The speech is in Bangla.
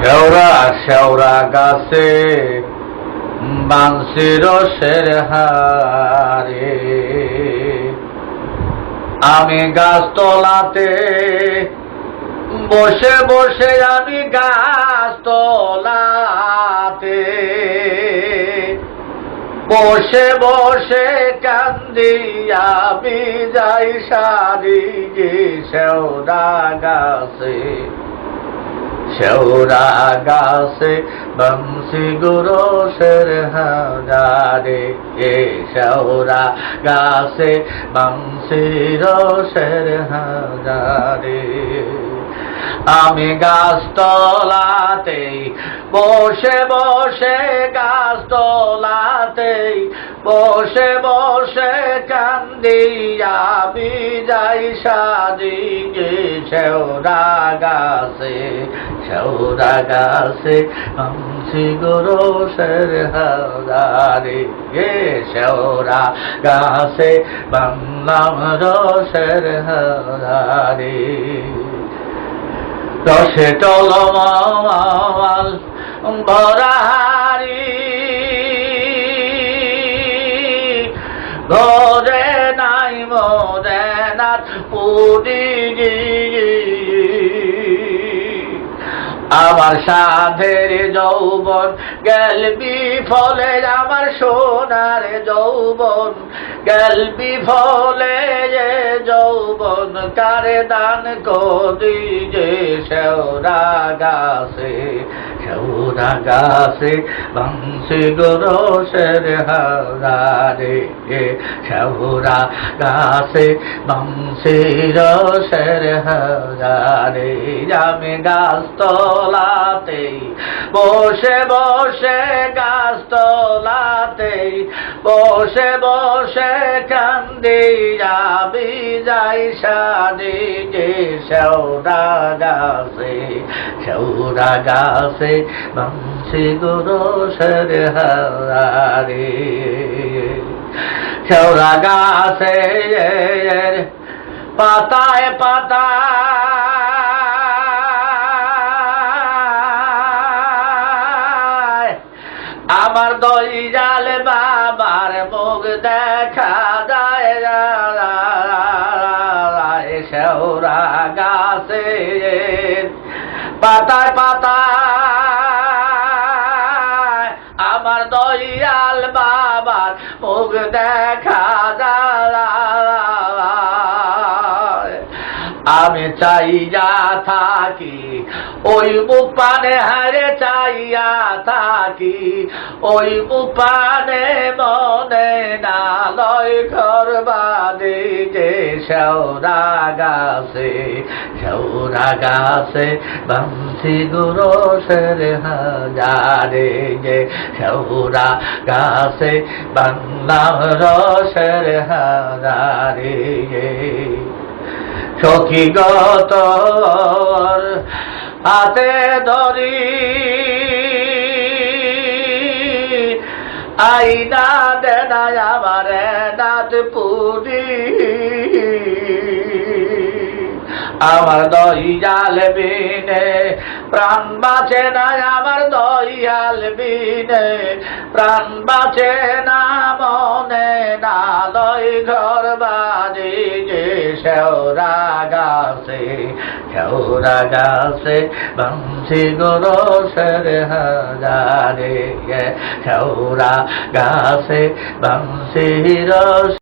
শেওরা শেওরা গাছে বাঁশি রসের হারে। আমি গাছ তলাতে বসে বসে আমি গাছ তলাতে বসে বসে কান্দি আমি যাই সারি গে শেওরা গাছে। শেওরা গাছে বংশী গুরোশের হাজারে এ শেওরা গাছে বংশী রোশের হাজারে আমি গাছ তলাতেই বসে বসে গাছ তলাতেই বসে বসে কান্দি আমি যাই সাজি গে শেওরা গাছে শেওরা গাছে হংসি গরোশের হাজারে গে শেওরা গাছে বাংলাম রসের হাজারে রসে টলমাল আমার সাধের যৌবন গেলবি ফলে, আমার সোনার যৌবন গেলবি ফলে যে যৌবন কারে দান করি যে শেওরা গাছে শেওরা গাছে বংশী গরসের হারে শেওরা গাছে বংশী রসের হারে আমি গাছ তলাতেই বসে বসে গাছ তলাতেই বসে বসে কান্দি যাবি, যাই সাদি যে গাছে। শেওরা গাছে বংশী গুরুষের হারে শেওরা গাছে পাতায় পাতায় আমার দই জাল মুখ দেখা যায় শেওরা গাছে। পাতায় পাতায় আমার দয়াল বাবার মুখ দেখা আমি চাইয়া থাকি, ওই মুখ পানে হারে চাইয়া থাকি, ওই মুখ গাছে বংশী গুরোশের হাজারে যে শেওরা গাছে বাংলা রসের হাজারে সখী গত হাতে ধরি। আইনা দেনা আমার নাথ পুরি আমার দইয়াল বিনে প্রাণ বাঁচে না আমার দইয়াল বিনে প্রাণ বাঁচে না মনে, না দই ঘর বাজে যে শেওরা গাছে শেওরা গাছে বংশী গরসের হাজারে শেওরা গাছে বংশী রস